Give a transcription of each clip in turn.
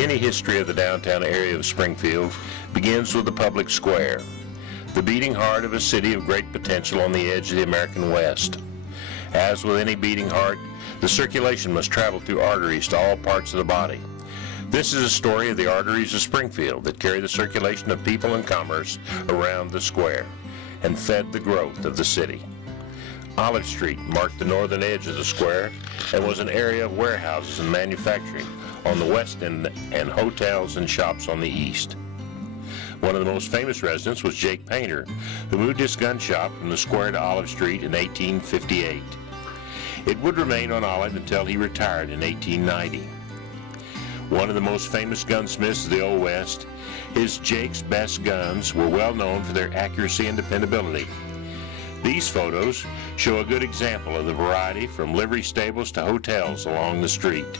Any history of the downtown area of Springfield begins with the public square, the beating heart of a city of great potential on the edge of the American West. As with any beating heart, the circulation must travel through arteries to all parts of the body. This is a story of the arteries of Springfield that carry the circulation of people and commerce around the square and fed the growth of the city. Olive Street marked the northern edge of the square and was an area of warehouses and manufacturing on the west end and hotels and shops on the east. One of the most famous residents was Jake Painter, who moved his gun shop from the square to Olive Street in 1858. It would remain on Olive until he retired in 1890. One of the most famous gunsmiths of the Old West, his Jake's best guns were well known for their accuracy and dependability. These photos show a good example of the variety from livery stables to hotels along the street.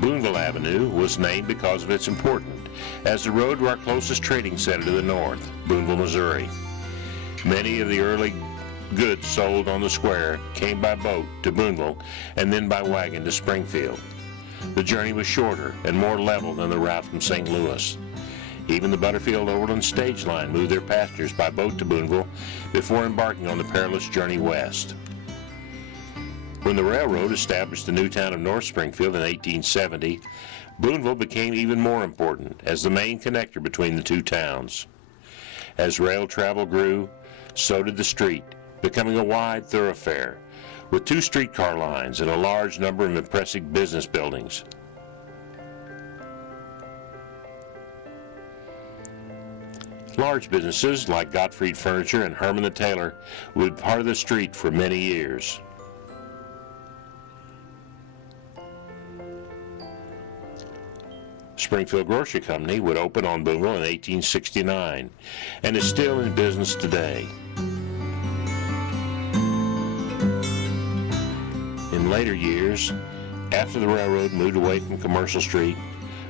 Boonville Avenue was named because of its importance as the road to our closest trading center to the north, Boonville, Missouri. Many of the early goods sold on the square came by boat to Boonville and then by wagon to Springfield. The journey was shorter and more level than the route from St. Louis. Even the Butterfield-Overland stage line moved their passengers by boat to Boonville before embarking on the perilous journey west. When the railroad established the new town of North Springfield in 1870, Boonville became even more important as the main connector between the two towns. As rail travel grew, so did the street, becoming a wide thoroughfare with two streetcar lines and a large number of impressive business buildings. Large businesses like Gottfried Furniture and Herman the Tailor would be part of the street for many years. Springfield Grocery Company would open on Boonville in 1869 and is still in business today. In later years, after the railroad moved away from Commercial Street,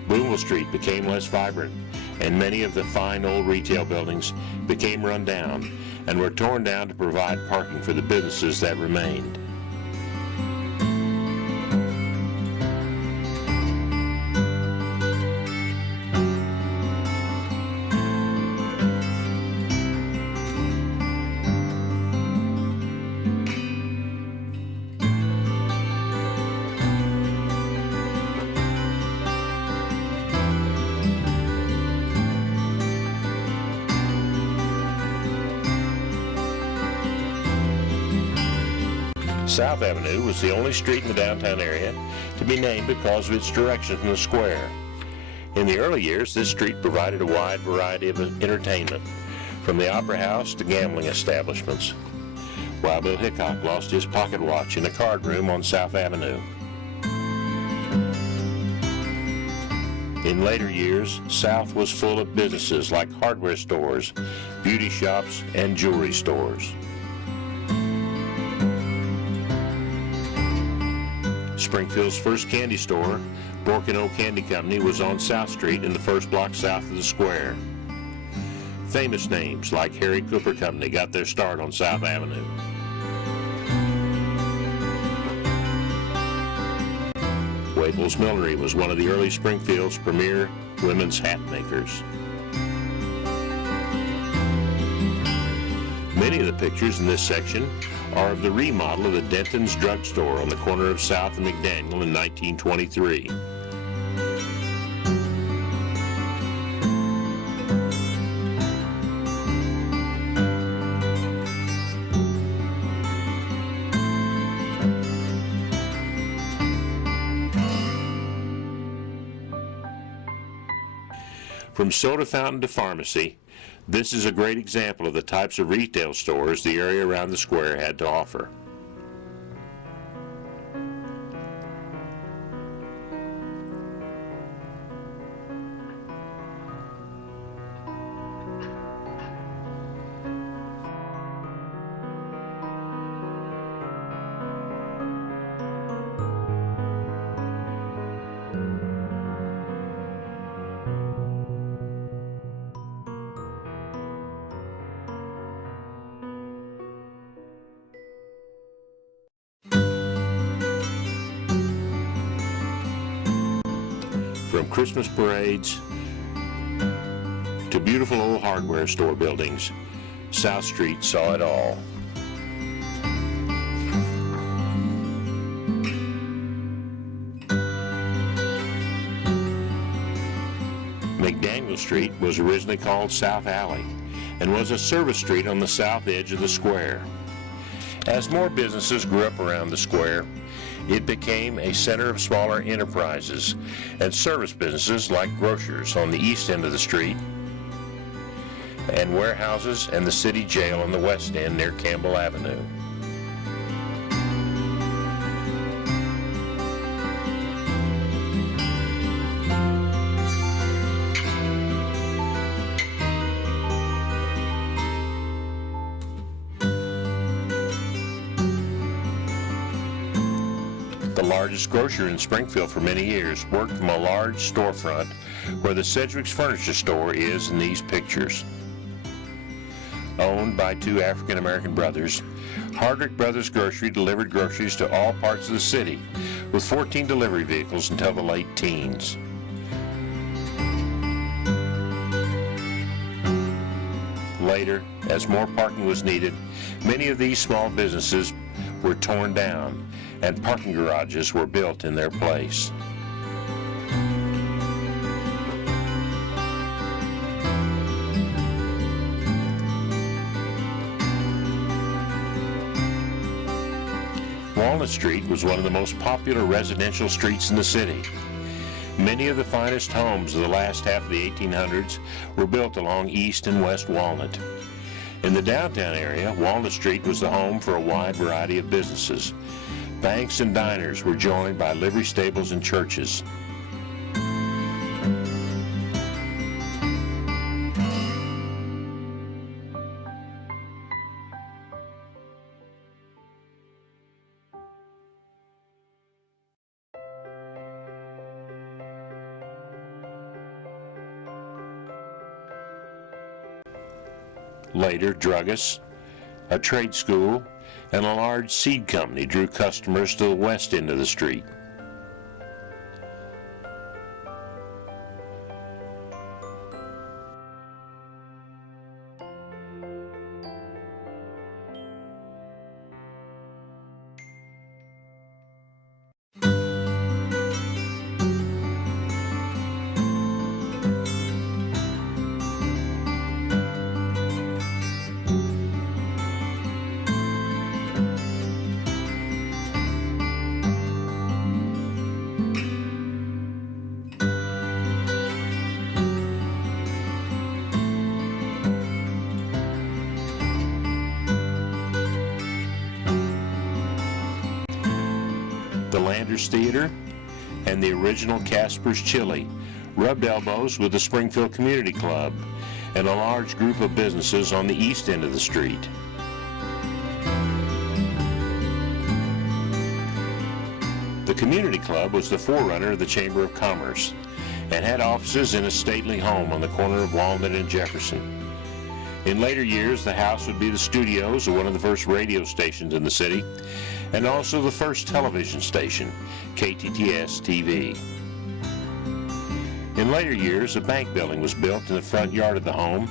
Boonville Street became less vibrant, and many of the fine old retail buildings became run down and were torn down to provide parking for the businesses that remained. South Avenue was the only street in the downtown area to be named because of its direction from the square. In the early years, this street provided a wide variety of entertainment, from the opera house to gambling establishments. Wild Bill Hickok lost his pocket watch in a card room on South Avenue. In later years, South was full of businesses like hardware stores, beauty shops, and jewelry stores. Springfield's first candy store, Bork & Oak Candy Company, was on South Street in the first block south of the square. Famous names like Harry Cooper Company got their start on South Avenue. Waples Millinery was one of the early Springfield's premier women's hat makers. Many of the pictures in this section are of the remodel of the Denton's drugstore on the corner of South and McDaniel in 1923. From soda fountain to pharmacy, this is a great example of the types of retail stores the area around the square had to offer. From Christmas parades to beautiful old hardware store buildings, South Street saw it all. McDaniel Street was originally called South Alley and was a service street on the south edge of the square. As more businesses grew up around the square, it became a center of smaller enterprises and service businesses like grocers on the east end of the street and warehouses and the city jail on the west end near Campbell Avenue. The largest grocer in Springfield for many years worked from a large storefront where the Sedgwick's Furniture Store is in these pictures. Owned by two African-American brothers, Hardrick Brothers Grocery delivered groceries to all parts of the city with 14 delivery vehicles until the late teens. Later, as more parking was needed, many of these small businesses were torn down and parking garages were built in their place. Walnut Street was one of the most popular residential streets in the city. Many of the finest homes of the last half of the 1800s were built along East and West Walnut. In the downtown area, Walnut Street was the home for a wide variety of businesses. Banks and diners were joined by livery stables and churches. Later, druggists, a trade school, and a large seed company drew customers to the west end of the street. The Landers Theater and the original Casper's Chili rubbed elbows with the Springfield Community Club and a large group of businesses on the east end of the street. The Community Club was the forerunner of the Chamber of Commerce and had offices in a stately home on the corner of Walnut and Jefferson. In later years, the house would be the studios of one of the first radio stations in the city, and also the first television station, KTTS-TV. In later years, a bank building was built in the front yard of the home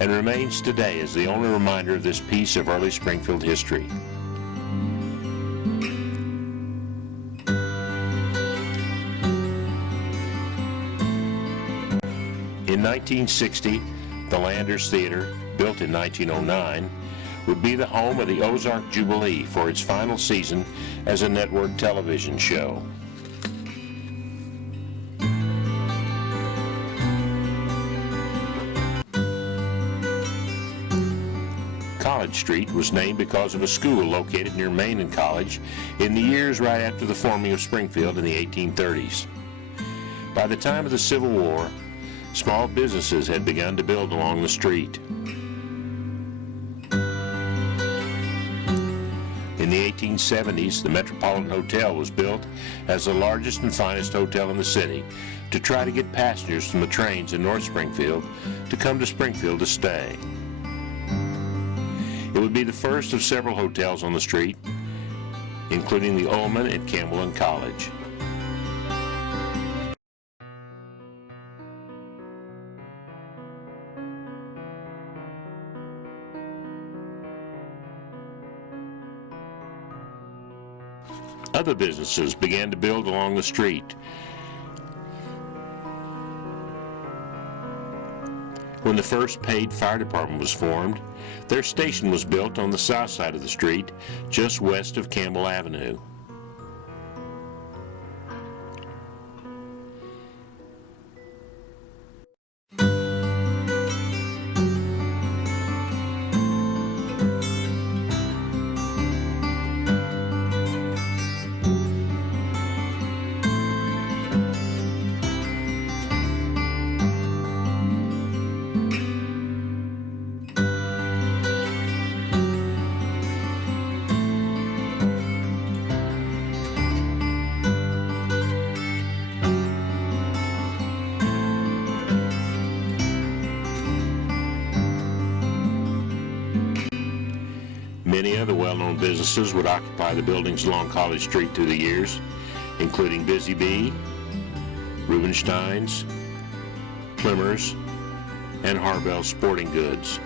and remains today as the only reminder of this piece of early Springfield history. In 1960, the Landers Theater, built in 1909, would be the home of the Ozark Jubilee for its final season as a network television show. College Street was named because of a school located near Main and College in the years right after the forming of Springfield in the 1830s. By the time of the Civil War, small businesses had begun to build along the street. In the 1870s, the Metropolitan Hotel was built as the largest and finest hotel in the city to try to get passengers from the trains in North Springfield to come to Springfield to stay. It would be the first of several hotels on the street, including the Ullman at Campbell and College. Other businesses began to build along the street. When the first paid fire department was formed, their station was built on the south side of the street, just west of Campbell Avenue. Many other well-known businesses would occupy the buildings along College Street through the years, including Busy Bee, Rubenstein's, Plimmer's, and Harbell Sporting Goods.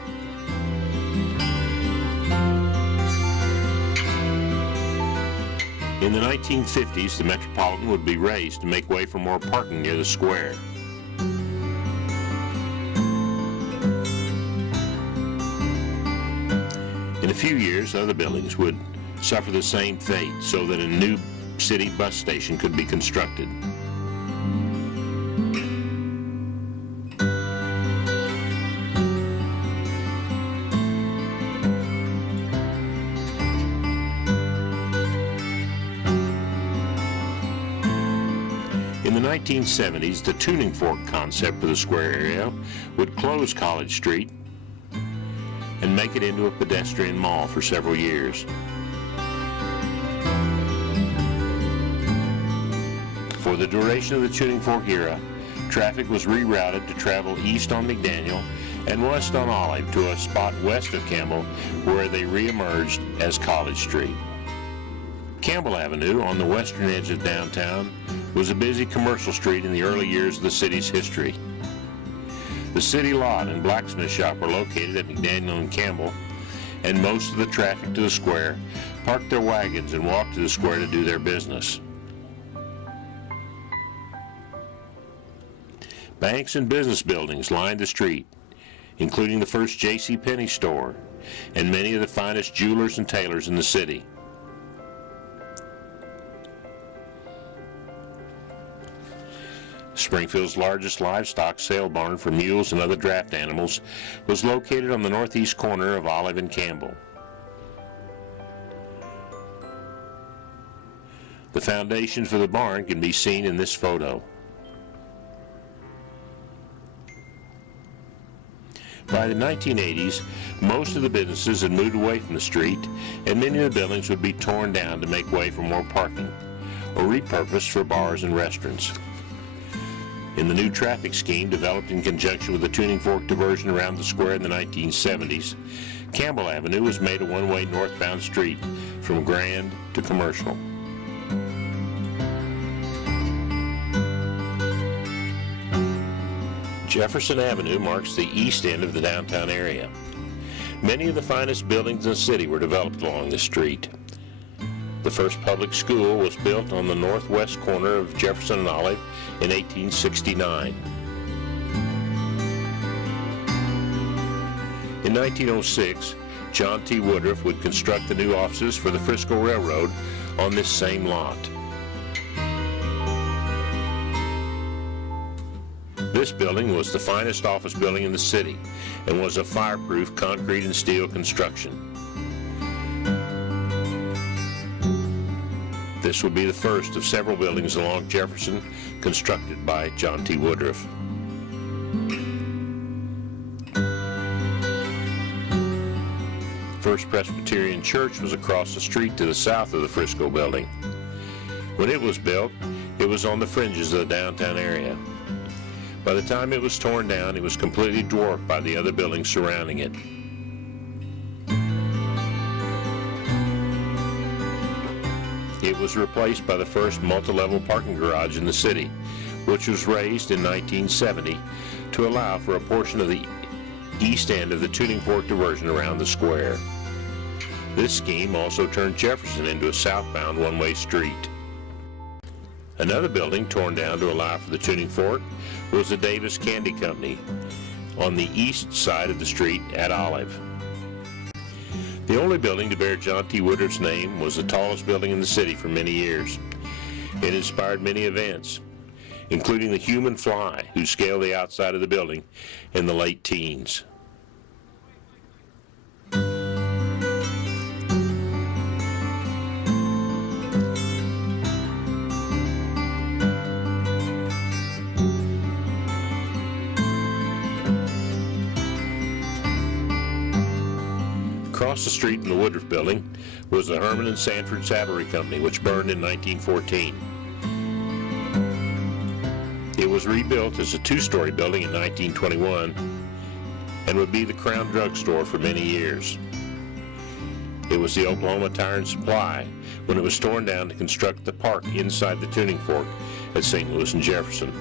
In the 1950s, the Metropolitan would be raised to make way for more parking near the square. In a few years, other buildings would suffer the same fate so that a new city bus station could be constructed. In the 1970s, the tuning fork concept for the square area would close College Street and make it into a pedestrian mall for several years. For the duration of the tuning fork era, traffic was rerouted to travel east on McDaniel and west on Olive to a spot west of Campbell where they re-emerged as College Street. Campbell Avenue, on the western edge of downtown, was a busy commercial street in the early years of the city's history. The city lot and blacksmith shop were located at McDaniel and Campbell, and most of the traffic to the square parked their wagons and walked to the square to do their business. Banks and business buildings lined the street, including the first J.C. Penney store and many of the finest jewelers and tailors in the city. Springfield's largest livestock sale barn for mules and other draft animals was located on the northeast corner of Olive and Campbell. The foundation for the barn can be seen in this photo. By the 1980s, most of the businesses had moved away from the street, and many of the buildings would be torn down to make way for more parking, or repurposed for bars and restaurants. In the new traffic scheme developed in conjunction with the tuning fork diversion around the square in the 1970s, Campbell Avenue was made a one-way northbound street from Grand to Commercial. Jefferson Avenue marks the east end of the downtown area. Many of the finest buildings in the city were developed along this street. The first public school was built on the northwest corner of Jefferson and Olive in 1869. In 1906, John T. Woodruff would construct the new offices for the Frisco Railroad on this same lot. This building was the finest office building in the city and was of fireproof concrete and steel construction. This would be the first of several buildings along Jefferson constructed by John T. Woodruff. First Presbyterian Church was across the street to the south of the Frisco building. When it was built, it was on the fringes of the downtown area. By the time it was torn down, it was completely dwarfed by the other buildings surrounding it. It was replaced by the first multi-level parking garage in the city, which was raised in 1970 to allow for a portion of the east end of the Tuning Fork diversion around the square. This scheme also turned Jefferson into a southbound one-way street. Another building torn down to allow for the Tuning Fork was the Davis Candy Company on the east side of the street at Olive. The only building to bear John T. Woodruff's name was the tallest building in the city for many years. It inspired many events, including the human fly who scaled the outside of the building in the late teens. Across the street in the Woodruff building was the Herman and Sanford Saddlery Company, which burned in 1914. It was rebuilt as a two-story building in 1921 and would be the Crown Drug Store for many years. It was the Oklahoma Tire and Supply when it was torn down to construct the park inside the Tuning Fork at St. Louis and Jefferson.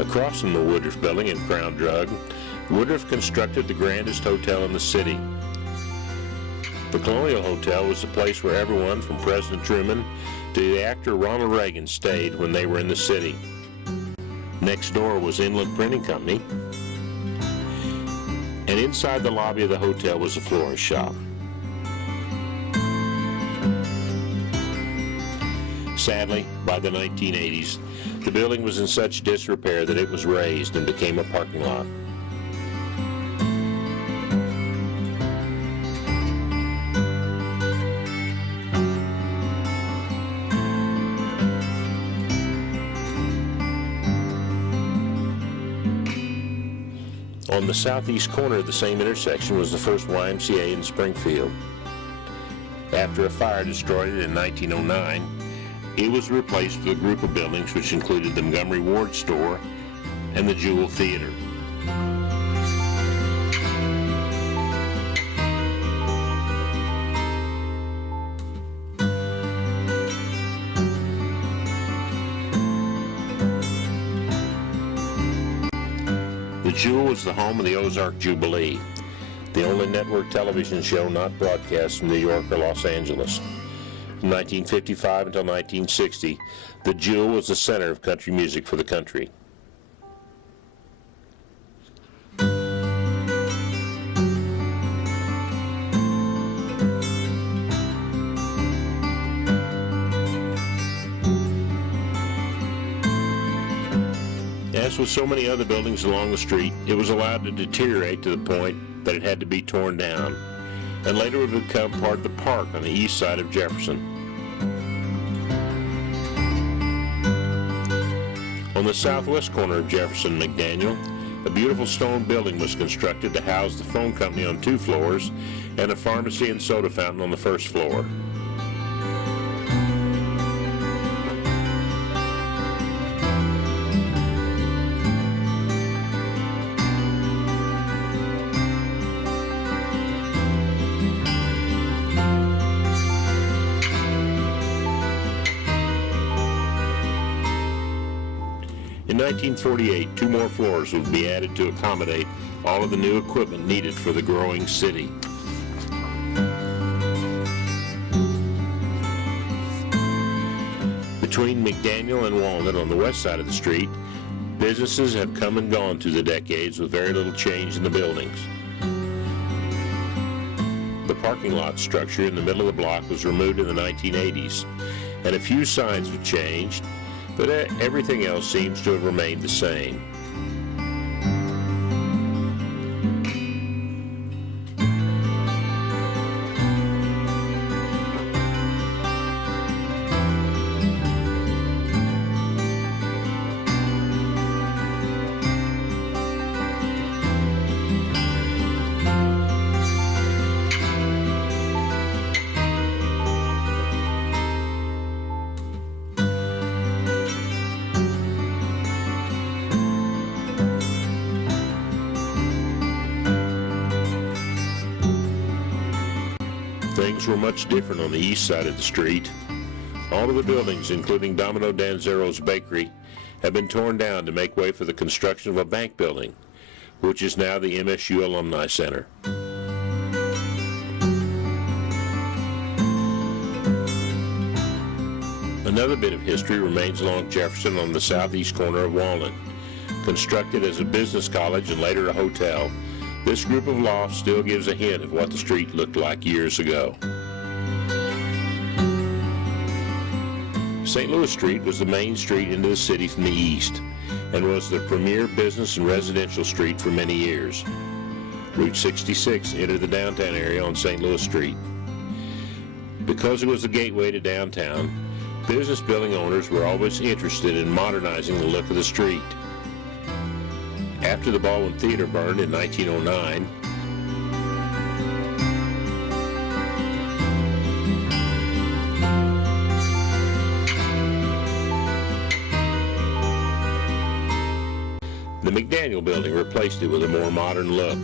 Across from the Woodruff building and Crown Drug, Woodruff constructed the grandest hotel in the city. The Colonial Hotel was the place where everyone from President Truman to the actor Ronald Reagan stayed when they were in the city. Next door was Inland Printing Company, and inside the lobby of the hotel was a florist shop. Sadly, by the 1980s, the building was in such disrepair that it was razed and became a parking lot. On the southeast corner of the same intersection was the first YMCA in Springfield. After a fire destroyed it in 1909, it was replaced with a group of buildings which included the Montgomery Ward Store and the Jewel Theater. The Jewel was the home of the Ozark Jubilee, the only network television show not broadcast from New York or Los Angeles. From 1955 until 1960, the Jewel was the center of country music for the country. As with so many other buildings along the street, it was allowed to deteriorate to the point that it had to be torn down, and later would become part of the park on the east side of Jefferson. On the southwest corner of Jefferson and McDaniel, a beautiful stone building was constructed to house the phone company on 2 floors and a pharmacy and soda fountain on the first floor. In 1948, 2 more floors would be added to accommodate all of the new equipment needed for the growing city. Between McDaniel and Walnut on the west side of the street, businesses have come and gone through the decades with very little change in the buildings. The parking lot structure in the middle of the block was removed in the 1980s, and a few signs have changed, but everything else seems to have remained the same. Things were much different on the east side of the street. All of the buildings, including Domino Danzero's bakery, have been torn down to make way for the construction of a bank building, which is now the MSU Alumni Center. Another bit of history remains along Jefferson on the southeast corner of Walnut. Constructed as a business college and later a hotel, this group of lofts still gives a hint of what the street looked like years ago. St. Louis Street was the main street into the city from the east and was the premier business and residential street for many years. Route 66 entered the downtown area on St. Louis Street. Because it was the gateway to downtown, business building owners were always interested in modernizing the look of the street. After the Baldwin Theater burned in 1909, the McDaniel building replaced it with a more modern look.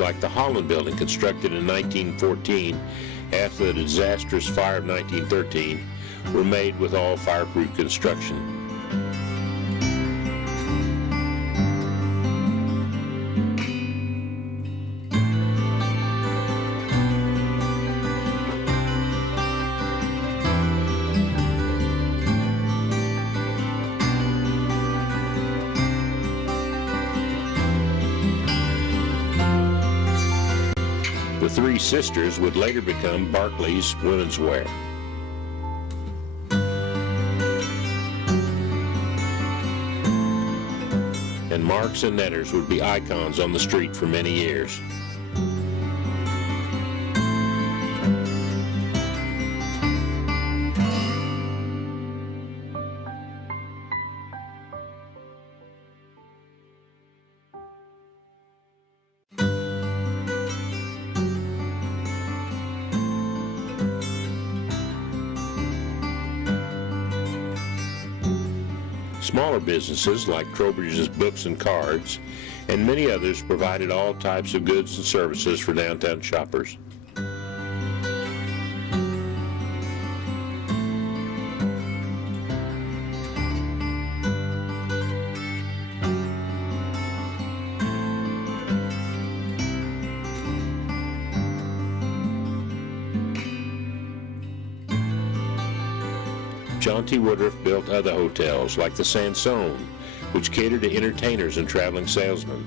Like the Holland Building, constructed in 1914 after the disastrous fire of 1913, were made with all fireproof construction. The Three Sisters would later become Barclays Women's Wear. And Marks and Netters would be icons on the street for many years. Smaller businesses like Trowbridge's Books and Cards and many others provided all types of goods and services for downtown shoppers. John T. Woodruff built other hotels like the Sansone, which catered to entertainers and traveling salesmen.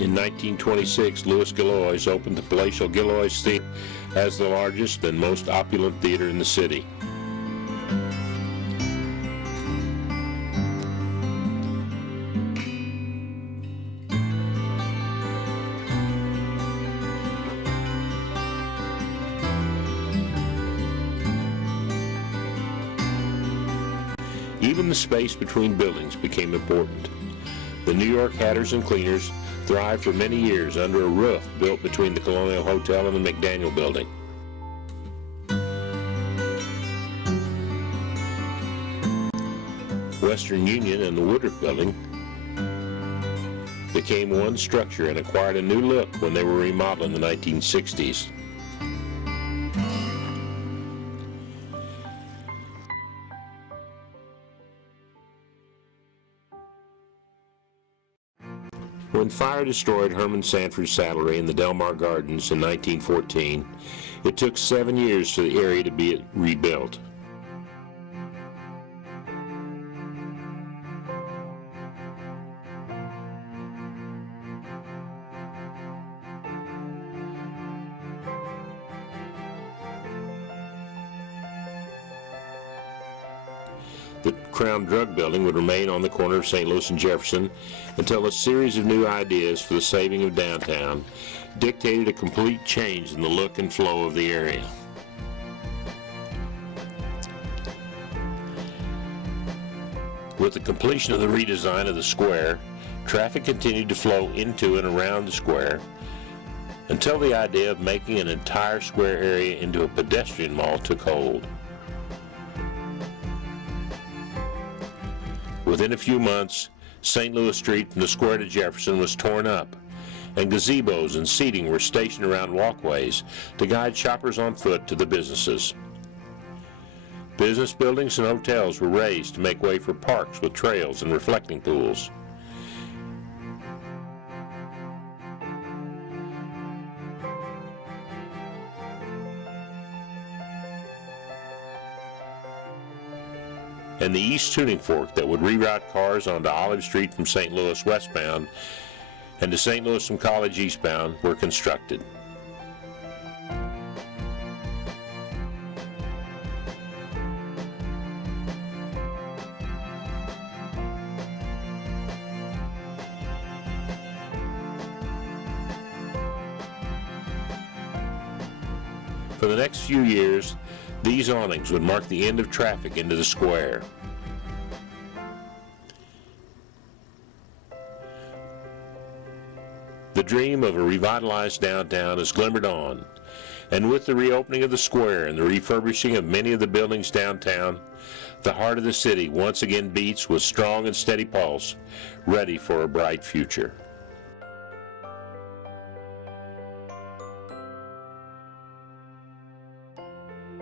In 1926, Louis Gillois opened the palatial Gillois Theater as the largest and most opulent theater in the city. Even the space between buildings became important. The New York Hatters and Cleaners thrived for many years under a roof built between the Colonial Hotel and the McDaniel Building. Western Union and the Woodruff Building became one structure and acquired a new look when they were remodeled in the 1960s. When fire destroyed Herman Sanford's saddlery in the Delmar Gardens in 1914, it took 7 years for the area to be rebuilt. The Crown Drug Building would remain on the corner of St. Louis and Jefferson until a series of new ideas for the saving of downtown dictated a complete change in the look and flow of the area. With the completion of the redesign of the square, traffic continued to flow into and around the square until the idea of making an entire square area into a pedestrian mall took hold. Within a few months, St. Louis Street from the square to Jefferson was torn up, and gazebos and seating were stationed around walkways to guide shoppers on foot to the businesses. Business buildings and hotels were raised to make way for parks with trails and reflecting pools. And the East Tuning Fork that would reroute cars onto Olive Street from St. Louis westbound and to St. Louis from College eastbound were constructed. For the next few years, these awnings would mark the end of traffic into the square. The dream of a revitalized downtown has glimmered on, and with the reopening of the square and the refurbishing of many of the buildings downtown, the heart of the city once again beats with strong and steady pulse, ready for a bright future.